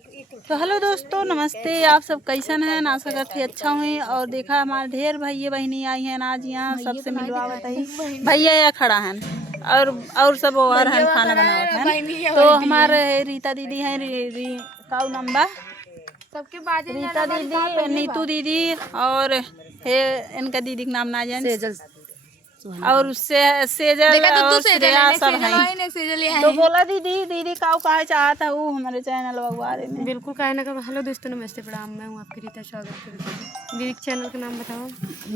तो हेलो दोस्तों, नमस्ते। आप सब कैसन हैं? आशा करते अच्छा हुए। और देखा हमारे ढेर भैया बहनी आई हैं आज यहाँ, सबसे मिलवावत है। भैया यहाँ खड़ा है और सब और हैं खाना बनावत हैं। तो हमारे रीता दीदी हैं, काऊ नंबा सबके बाजे रीता दीदी, नीतू दीदी और इनका दीदी का नाम ना जाने, और उससे सेजल और श्रेया सब हैं। तो बोला दीदी काऊ कहा चाहता हूँ हमारे चैनल बारे में। बिल्कुल कहने का। हेलो दोस्तों, नमस्ते, प्रणाम। मैं हूँ आपकी रीता। स्वागत करती हूँ। दीदी के चैनल का नाम बताओ।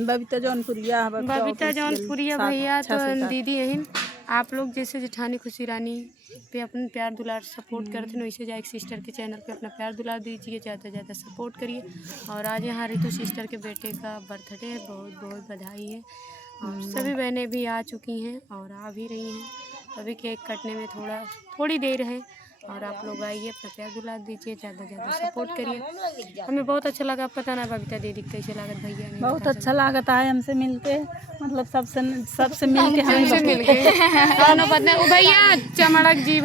बबीता जौनपुरिया भैया। तो दीदी यही आप लोग जैसे जेठानी खुशी रानी पे अपने प्यार दुलार सपोर्ट करते हैं, वैसे जाए सिस्टर के चैनल पे अपना प्यार दुलार दीजिए, ज़्यादा से ज़्यादा सपोर्ट करिए। और आज यहाँ ऋतु सिस्टर के बेटे का बर्थडे है, बहुत बहुत बधाई है। और सभी बहनें भी आ चुकी हैं और आ भी रही हैं। अभी केक कटने में थोड़ी देर है। और आप लोग आइए, अपना प्यार दुलार दीजिए, ज़्यादा ज़्यादा सपोर्ट करिए। हमें बहुत अच्छा लगा। पता ना बबीता दीदी कैसे लागत भैया ने बहुत अच्छा लागत है हमसे मिलके, मतलब सबसे मिलके हमें मिल गए। भैया चमड़क जीभ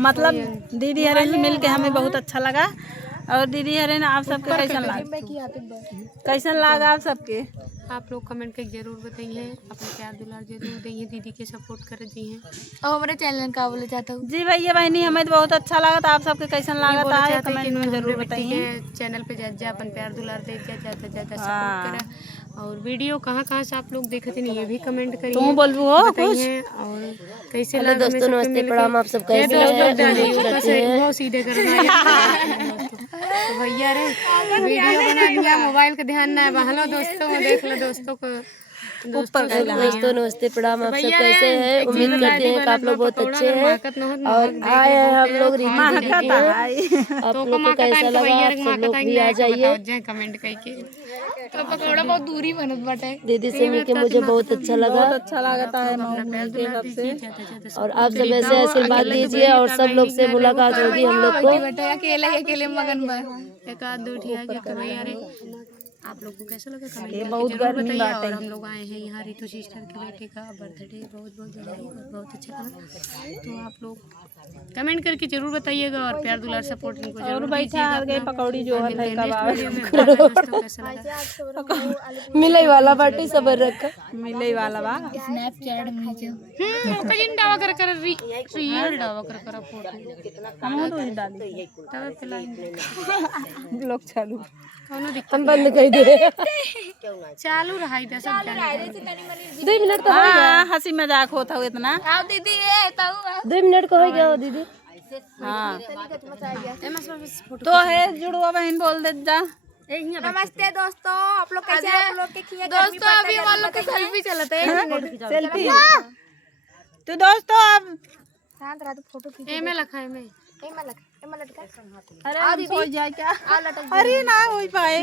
मतलब दीदी हरे से मिलके हमें बहुत अच्छा लगा। और दीदी हरे ने आप सबके कैसन लगा आप सबके? आप लोग कमेंट करके जरूर बताइए, अपने प्यार दुलार जरूर दीजिए, दीदी के सपोर्ट कर दिए। और हमारे चैनल का बोले चाहता हूँ जी भैया बहनी, हमें तो बहुत अच्छा लगा था। आप सबके कैसन लगा है कमेंट में जरूर बताइए। चैनल पे जा अपन प्यार दुलार दे, ज़्यादा से ज़्यादा सपोर्ट करें। और वीडियो कहाँ से आप लोग देखते नहीं, ये भी कमेंट करिए। तुम बोलबू हो कुछ? और कैसे हेलो दोस्तों, नमस्ते, प्रणाम। आप सब कैसे हैं? बहुत सीधे कर भैया रे वीडियो बना दिया, मोबाइल का ध्यान ना है। हेलो दोस्तों, देख लो दोस्तों को। दोस्तों नमस्ते, प्रणाम। आप सब कैसे हैं? उम्मीद करते हैं कि आप लोग बहुत अच्छे हैं। और आए हैं हम लोग रीता दीदी के। आप लोग को कैसा लगा? आप सब लोग भी आ जाइए, कमेंट करके। तो पकौड़ा बहुत दूरी बनत बाटे। दीदी से मिलके मुझे बहुत अच्छा लगा। बहुत अच्छा लगता है मिलके सबसे। और आप सब ऐसे आशीर्वाद दीजिए और सब लोग से मुलाकात होगी हम लोग को। अकेले मगन बा एक आध दो ठिया के भैया रे। आप लोग को कैसा लगा कमेंट बहुत गर्मी बताइए। और हम लोग आए हैं यहाँ ऋतु सिस्टर के बेटे का बर्थडे, बहुत बहुत बधाई और बहुत अच्छा लगा। तो आप लोग कमेंट करके जरूर बताइएगा और प्यार दुलार सपोर्ट इनको जरूर और बैठा गए पकौड़ी जो है मिले वाला बाटी सबर रखा मिले वाला बा स्नैपचैट में कजिन डावा कर रियल डावा कर फोटो हम तो डाली तब पिलाई लोग चालू कोनो दिक्कत हम बंद कर दे। चालू रहा इधर सब 2 मिनट तो हो गया। हंसी मजाक होता हो इतना। आओ दीदी ए ताऊ 2 मिनट का हो गया हो दीदी। हाँ तो है जुड़वा बहन बोल दे जा। नमस्ते दोस्तों, आप लोग कैसे हैं? आप लोग के खिए दोस्तों अभी हम लोग के सेल्फी चलते हैं। सेल्फी तो दोस्तों अब शांत रहा तो फोटो खींच। ए में लखा है में ए में लटका अरे हो जाए क्या? अरे ना हो पाए।